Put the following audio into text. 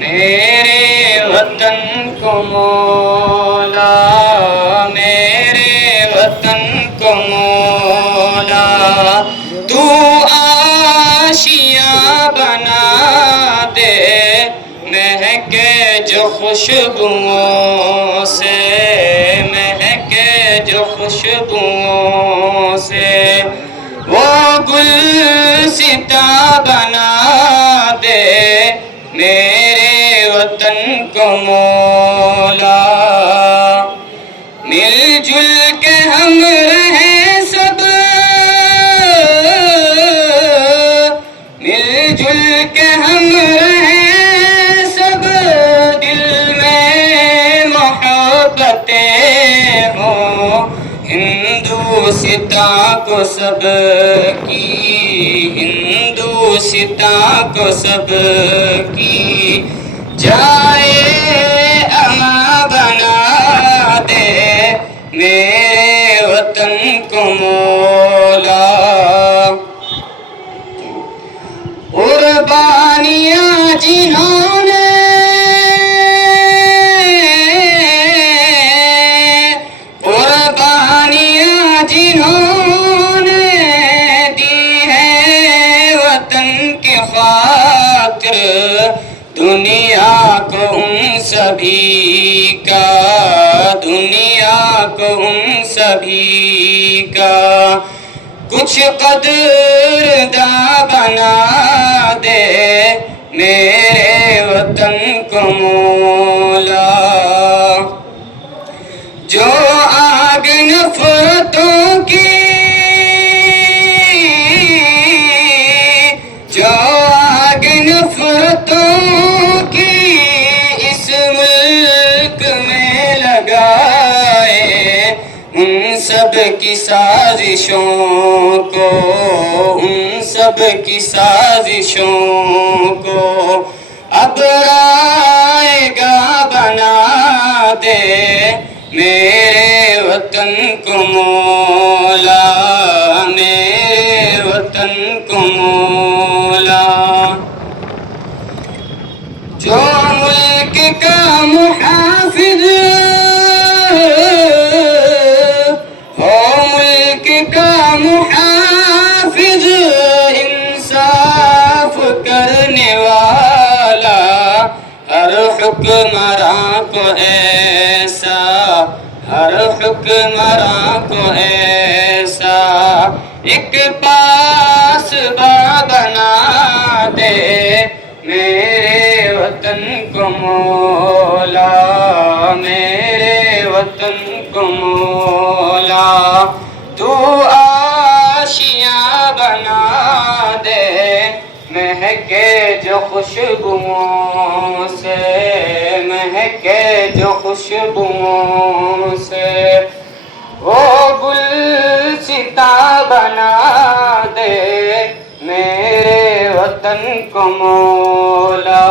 میرے وطن کو مولا، میرے وطن کو مولا، تو آشیاں بنا دے مہکے جو خوشبوؤں سے، مہکے جو خوشبوؤں سے، وہ گلستہ بنا دے میرے وطن کو مولا۔ مل جل کے ہم رہیں سب، مل جل کے ہم رہیں سب، دل میں محبتیں ہوں ہندوستاں کو سب کی، ہندوستاں کو سب کی جائے اماں بنا دے میرے وطن کو مولا۔ قربانیاں جنہوں نے، قربانیاں جنہوں نے دی ہے وطن کی خاطر، دنیا کو ان سبھی کا، دنیا کو ان سبھی کا کچھ قدرداں بنا دے میرے وطن کو مولا۔ جو آگ نفرتوں کی، جو آگ نفرتوں کی اس ملک میں لگائے، ان سب کی سازشوں کو، ان سب کی سازشوں کو اب رائے گاہ بنا دے میرے وطن کو مولا، میرے وطن کو مولا۔ جو ملک کا محافظ ہو، ملک کا محافظ، انصاف کرنے والا، ہر حکمراں کو ایسا، ہر حکمراں کو ایسا ایک پاسباں بنا دے میرے وطن کو مولا، میرے وطن کو مولا۔ تو آشیاں بنا دے مہکے جو خوشبوؤں سے، مہکے جو خوشبوؤں سے، وہ گلستہ بنا دے میرے وطن کو مولا۔